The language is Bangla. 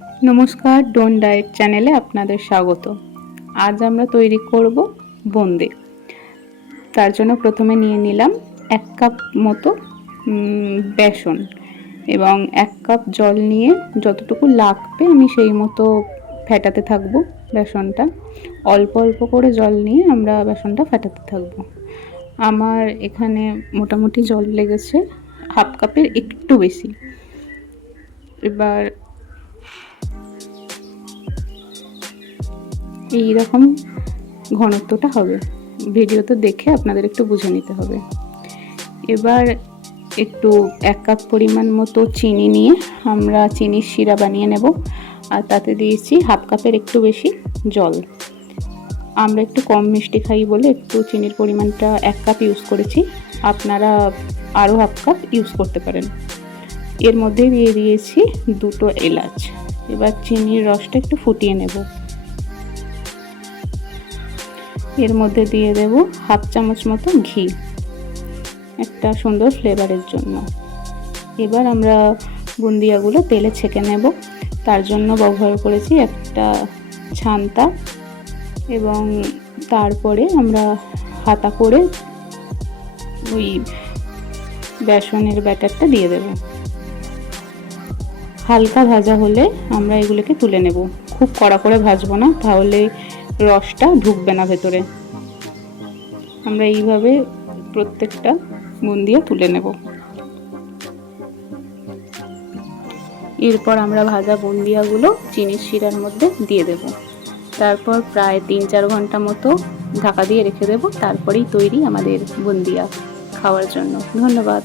নমস্কার, ডোন্ট ডায়েট চ্যানেলে আপনাদের স্বাগত। আজ আমরা তৈরি করব বোঁদে। তার জন্য প্রথমে নিয়ে নিলাম 1 কাপ মতো বেসন এবং 1 কাপ জল নিয়ে যতটুকু লাগবে আমি সেই মতো ফেটাতে থাকবো বেসনটা। অল্প অল্প করে জল নিয়ে আমরা বেসনটা ফেটাতে থাকবো। আমার এখানে মোটামুটি জল লেগেছে 1/2 কাপের একটু বেশি। এবার এই রকম ঘনত্বটা হবে। ভিডিওতে দেখে আপনাদের একটু বুঝে নিতে হবে। এবার একটু 1 কাপ পরিমাণ মতো চিনি নিয়ে আমরা চিনির শিরা বানিয়ে নেব। আর তাতে দিয়েছি 1/2 কাপের একটু বেশি জল। আমরা একটু কম মিষ্টি খাই বলে একটু চিনির পরিমাণটা 1 কাপ ইউজ করেছি। আপনারা আরও 1/2 কাপ ইউজ করতে পারেন। এর মধ্যে দিয়ে দিয়েছি 2টো এলাচ। এবার চিনির রসটা একটু ফুটিয়ে নেব। এর মধ্যে দিয়ে দেব 1/2 চামচ মতো ঘি, একটা সুন্দর ফ্লেভারের জন্য। এবার আমরা বুন্দিয়াগুলো তেলে ছেঁকে নেব। তার জন্য ব্যবহার করেছি একটা ছান্তা এবং তারপরে আমরা হাতা করে ওই বেসনের ব্যাটারটা দিয়ে দেব। হালকা ভাজা হলে আমরা এগুলোকে তুলে নেব। খুব কড়া করে ভাজবো না, তাহলে রসটা ঢুকবে না ভেতরে। আমরা এইভাবে প্রত্যেকটা বুন্দিয়া তুলে নেব। এরপর আমরা ভাজা বুন্দিয়াগুলো চিনির শিরার মধ্যে দিয়ে দেব। তারপর প্রায় 3-4 ঘন্টা মতো ঢাকা দিয়ে রেখে দেব। তারপরেই তৈরি আমাদের বুন্দিয়া খাওয়ার জন্য। ধন্যবাদ।